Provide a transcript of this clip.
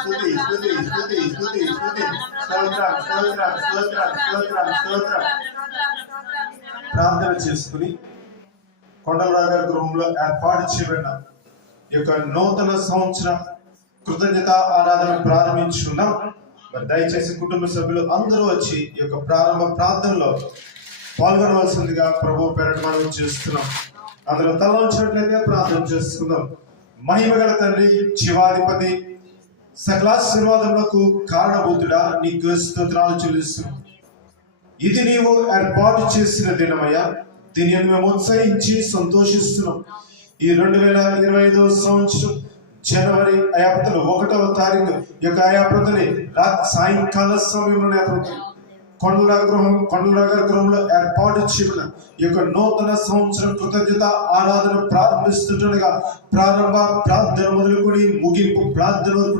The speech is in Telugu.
స్తుతి స్తుతి స్తుతి స్తుతి స్తుతి స్తోత్రం స్తోత్రం స్తోత్రం స్తోత్రం స్తోత్రం. ప్రార్థన చేసుకుని కొండలరావు గారి గృహంలో ఏర్పాటు చేయబడిన ఈ యొక్క నూతన సంవత్సర కృతజ్ఞత ఆరాధన ప్రారంభించుకున్నాం. మరి దయచేసి కుటుంబ సభ్యులు అందరూ వచ్చి ఈ యొక్క ప్రారంభ ప్రార్థనలో పాల్గొనవలసిందిగా ప్రభు పేరట మనం చేస్తున్నాం. అందులో తల ఉంచినట్లయితే ప్రార్థన చేసుకుందాం. మహిమగల తండ్రి, జీవాధిపతి, సకలాశీర్వాదములకు కారణభూతుడా, నీకు స్తోత్రాలు చెల్లిస్తున్నాం. ఇది నీవు ఏర్పాటు చేసిన దినమయ్యా. దీన్ని మేము ఉత్సహించి సంతోషిస్తున్నాం. ఈ 2025 సంవత్సరం జనవరి 1వ తారీఖు యొక్క అయాప్రతని సాయంకాల సమయంలో కొండలరావు గృహంలో ఏర్పాటు చేయబడిన ఈ యొక్క నూతన సంవత్సరం కృతజ్ఞత ఆరాధన ప్రారంభిస్తుండగా ప్రారంభ ప్రార్థన మొదలుకొని ముగింపు ప్రార్థన వరకు